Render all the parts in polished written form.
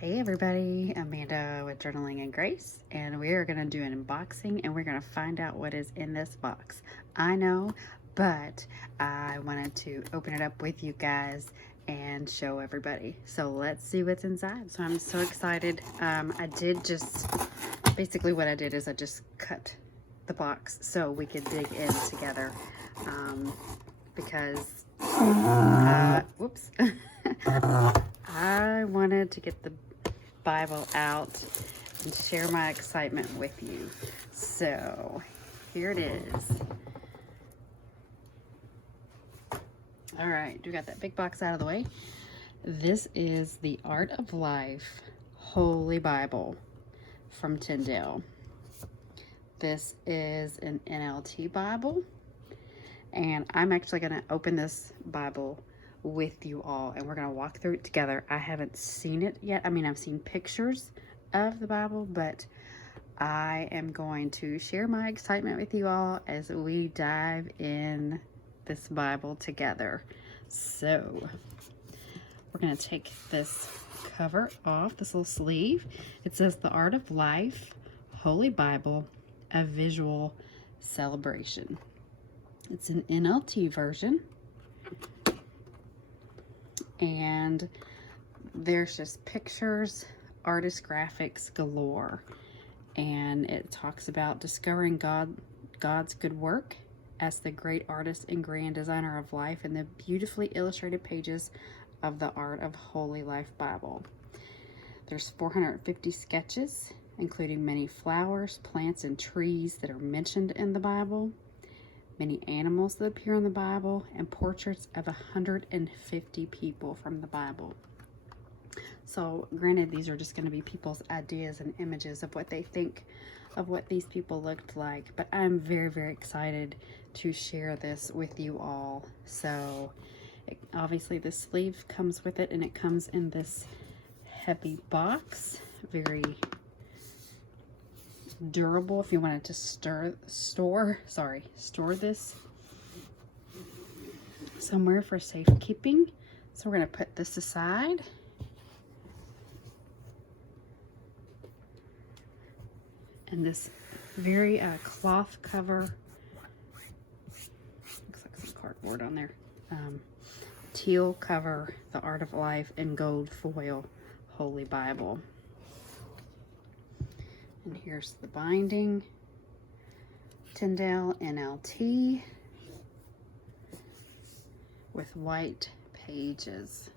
Hey everybody, Amanda with Journaling and Grace, and we are going to do an unboxing and we're going to find out what is in this box. I know, but I wanted to open it up with you guys and show everybody. So let's see what's inside. So I'm so excited. Basically what I did is I just cut the box so we could dig in together because, whoops, I wanted to get the Bible out and share my excitement with you. So here it is. All right, we got that big box out of the way. This is the Art of Life Holy Bible from Tyndale. This is an NLT Bible, and I'm actually going to open this Bible with you all and we're going to walk through it together. I haven't seen it yet. I mean, I've seen pictures of the Bible, but I am going to share my excitement with you all as we dive in this Bible together. So we're going to take this cover off, this little sleeve. It says The Art of Life Holy Bible, a Visual Celebration. It's an NLT version, and there's just pictures, artist graphics galore, and it talks about discovering God's good work as the great artist and grand designer of life in the beautifully illustrated pages of the Art of Holy Life Bible. There's 450 sketches, including many flowers, plants, and trees that are mentioned in the Bible, many animals that appear in the Bible, and portraits of 150 people from the Bible. So granted, these are just going to be people's ideas and images of what they think of what these people looked like, but I'm very, very excited to share this with you all. So obviously the sleeve comes with it, and it comes in this heavy box, very durable if you wanted to store this somewhere for safekeeping. So we're going to put this aside. And this very cloth cover, looks like some cardboard on there, teal cover, The Art of Life, and gold foil Holy Bible. And here's the binding, Tyndale NLT with white pages.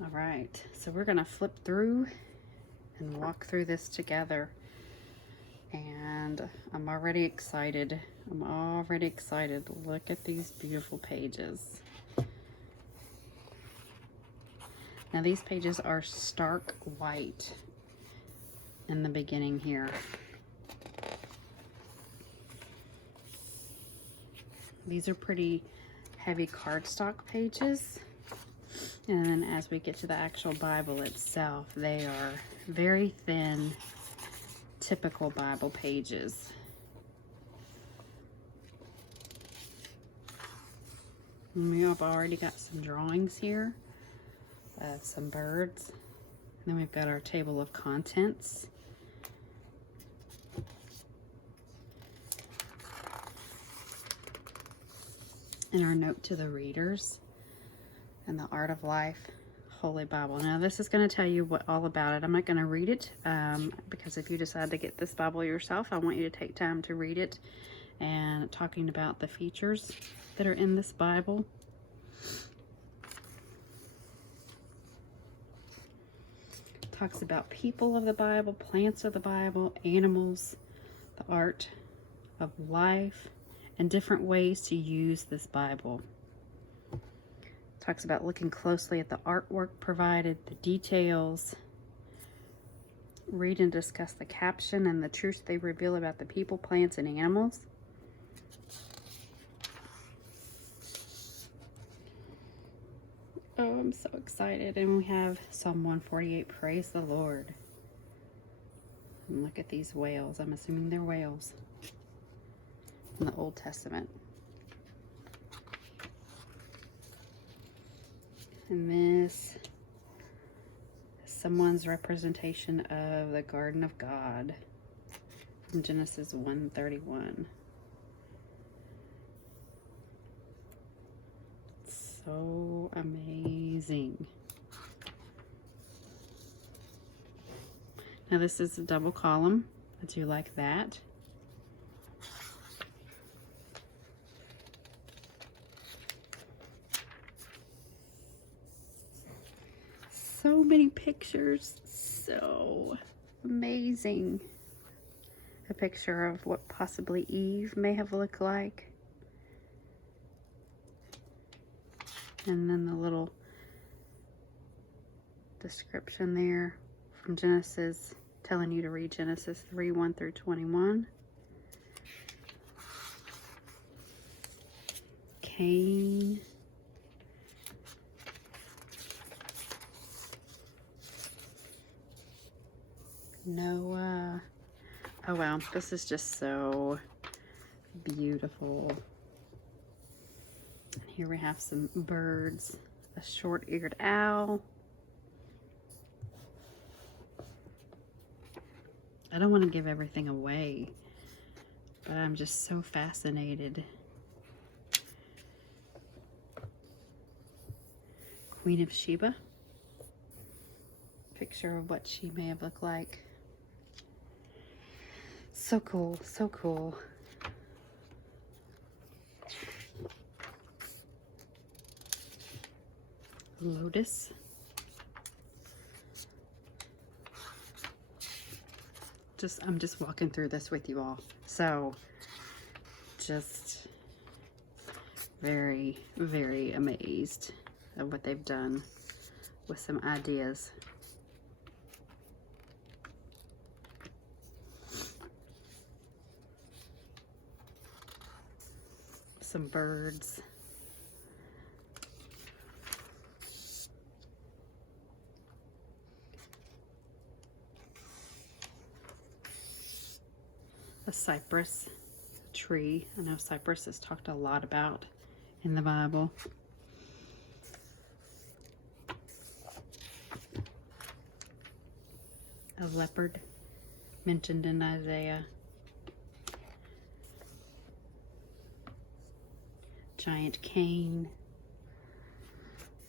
All right, so we're gonna flip through and walk through this together. And I'm already excited. Look at these beautiful pages. Now these pages are stark white in the beginning here. These are pretty heavy cardstock pages. And then as we get to the actual Bible itself, they are very thin, typical Bible pages. And we have already got some drawings here of some birds. And then we've got our table of contents. And our note to the readers, and the Art of Life Holy Bible. Now this is going to tell you all about it. I'm not going to read it because if you decide to get this Bible yourself, I want you to take time to read it, and talking about the features that are in this Bible. It talks about people of the Bible, plants of the Bible, animals, the art of life, and different ways to use this Bible. Talks about looking closely at the artwork provided, the details. Read and discuss the caption and the truths they reveal about the people, plants, and animals. Oh, I'm so excited. And we have Psalm 148, Praise the Lord. And look at these whales. I'm assuming they're whales in the Old Testament. And this someone's representation of the Garden of God from Genesis 1:31. So amazing. Now this is a double column. I do like that. So many pictures, so amazing. A picture of what possibly Eve may have looked like. And then the little description there from Genesis, telling you to read Genesis 3:1-21. Cain. Noah. Oh wow, this is just so beautiful. And here we have some birds, a short-eared owl. I don't want to give everything away, but I'm just so fascinated. Queen of Sheba. Picture of what she may have looked like. So cool, so cool. Lotus. I'm just walking through this with you all. So just very, very amazed at what they've done with some ideas. Some birds. A cypress tree. I know cypress is talked a lot about in the Bible. A leopard mentioned in Isaiah. Giant cane.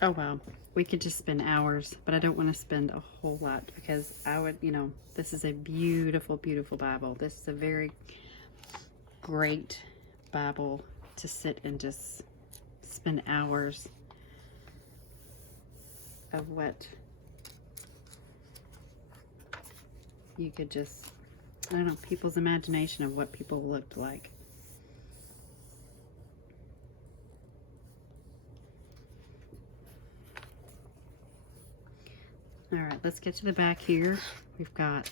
Oh wow, we could just spend hours, but I don't want to spend a whole lot because I would, this is a beautiful, beautiful Bible. This is a very great Bible to sit and just spend hours of what you could just, I don't know, people's imagination of what people looked like. All right, let's get to the back here. We've got,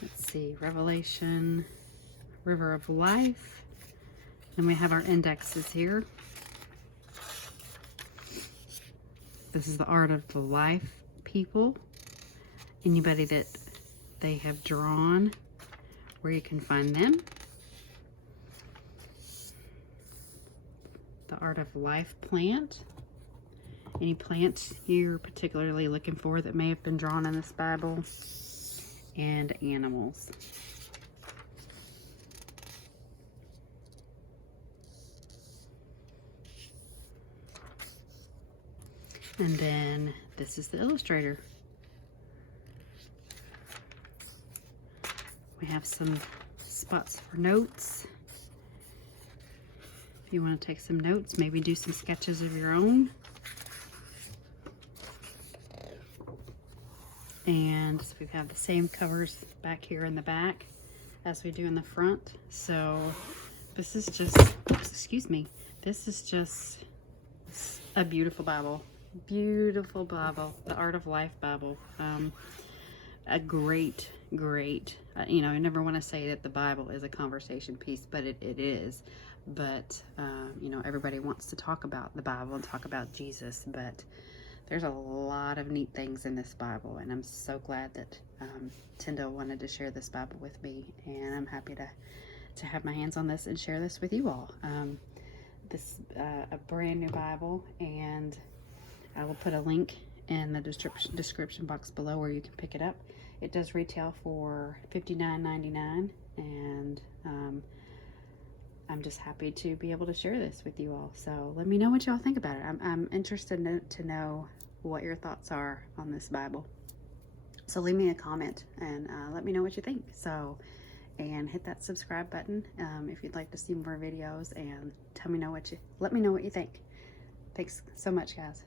let's see, Revelation, River of Life. Then we have our indexes here. This is the Art of the Life people. Anybody that they have drawn, where you can find them. The Art of Life plant. Any plants you're particularly looking for that may have been drawn in this Bible. And animals. And then this is the illustrator. We have some spots for notes. If you want to take some notes, maybe do some sketches of your own. And so we have the same covers back here in the back as we do in the front. So this is just, excuse me, this is just a beautiful Bible. Beautiful Bible, the Art of Life Bible. A great, I never want to say that the Bible is a conversation piece, but it is. But, everybody wants to talk about the Bible and talk about Jesus, but there's a lot of neat things in this Bible, and I'm so glad that Tyndale wanted to share this Bible with me, and I'm happy to have my hands on this and share this with you all. This a brand new Bible, and I will put a link in the description box below where you can pick it up. It does retail for $59.99, and I'm just happy to be able to share this with you all. So let me know what y'all think about it. I'm interested to know what your thoughts are on this Bible. So leave me a comment and let me know what you think. So, and hit that subscribe button if you'd like to see more videos, and let me know what you think. Thanks so much, guys.